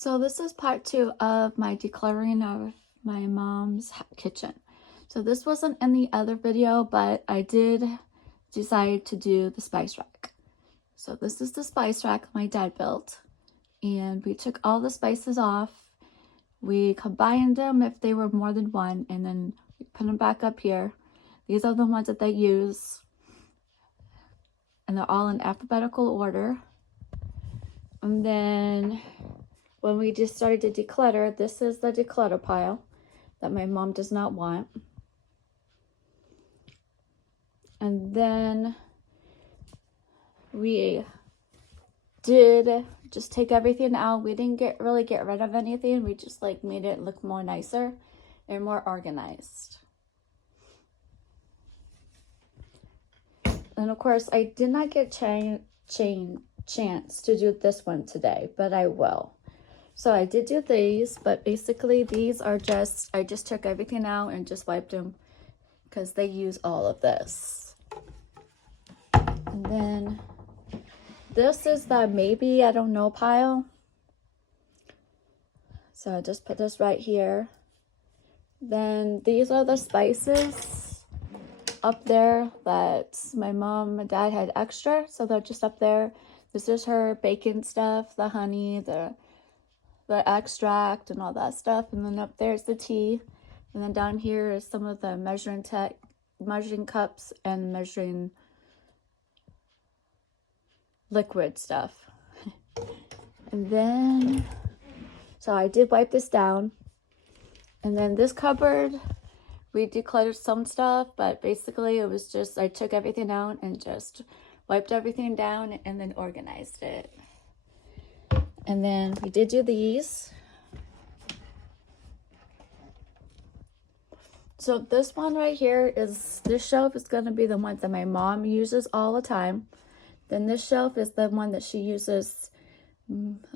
So this is part 2 of my decluttering of my mom's kitchen. So this wasn't in the other video, but I did decide to do the spice rack. So this is the spice rack my dad built, and we took all the spices off. We combined them if they were more than one, and then we put them back up here. These are the ones that they use, and they're all in alphabetical order. And then when we just started to declutter, this is the declutter pile that my mom does not want. And then we did just take everything out. We didn't really get rid of anything. We just made it look more nicer and more organized. And of course, I did not get chance to do this one today, but I will. So I did do these, but basically these are just, I just took everything out and just wiped them because they use all of this. And then this is the maybe, I don't know pile. So I just put this right here. Then these are the spices up there that my mom and dad had extra. So they're just up there. This is her bacon stuff, the honey, the extract and all that stuff. And then up there's the tea. And then down here is some of the measuring cups and measuring liquid stuff. And then, so I did wipe this down. And then this cupboard, we decluttered some stuff, but basically it was just, I took everything out and just wiped everything down and then organized it. And then we did do these. So this one right here is, this shelf is going to be the one that my mom uses all the time. Then this shelf is the one that she uses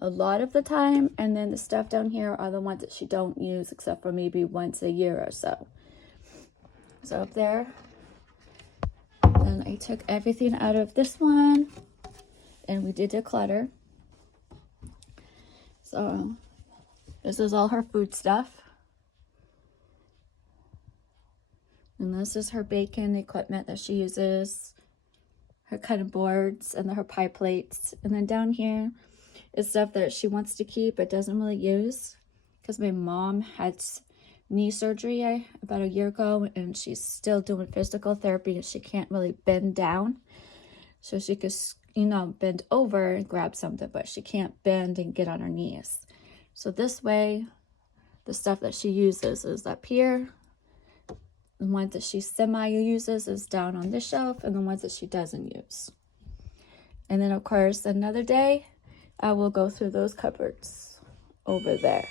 a lot of the time. And then the stuff down here are the ones that she don't use except for maybe once a year or so. So up there. Then I took everything out of this one and we did declutter. So this is all her food stuff. And this is her baking equipment that she uses, her cutting boards and her pie plates. And then down here is stuff that she wants to keep but doesn't really use because my mom had knee surgery about a year ago and she's still doing physical therapy and she can't really bend down. So she could, bend over and grab something, but she can't bend and get on her knees. So this way, the stuff that she uses is up here. The ones that she semi-uses is down on this shelf, and the ones that she doesn't use. And then, of course, another day, I will go through those cupboards over there.